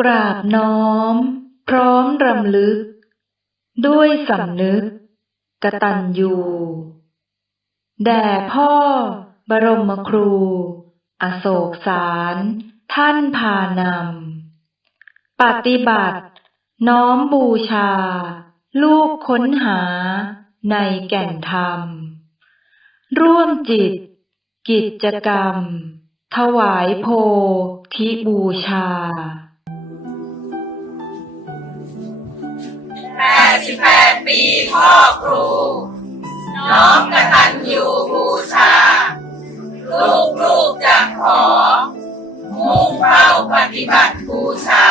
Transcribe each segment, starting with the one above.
กราบน้อม พร้อมรำลึก ด้วยสำนึกกตัญญูแด่พ่อ บรมครู อโศกสาร ท่านพานำ ปฏิบัติ น้อมบูชา ลูกค้นหา ในแก่นธรรม ร่วมจิต กิจกรรม ถวายโพธิบูชา 88 ปีพ่อครู น้อมกตัญญูบูชา ลูกลูกจะขอ มุ่งเป้าปฏิบัติบูชา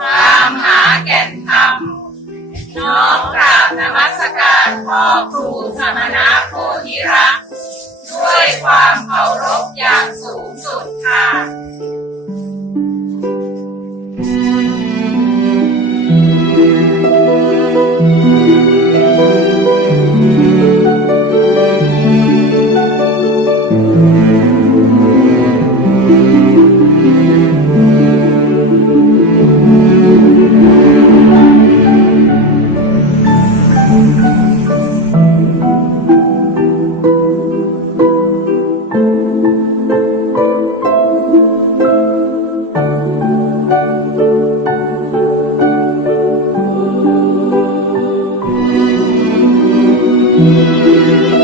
ตามหาแก่นธรรม น้อมกราบนมัสการพ่อครูสมณะโพธิรักด้วยความเคารพอย่างสูงสุด 啊。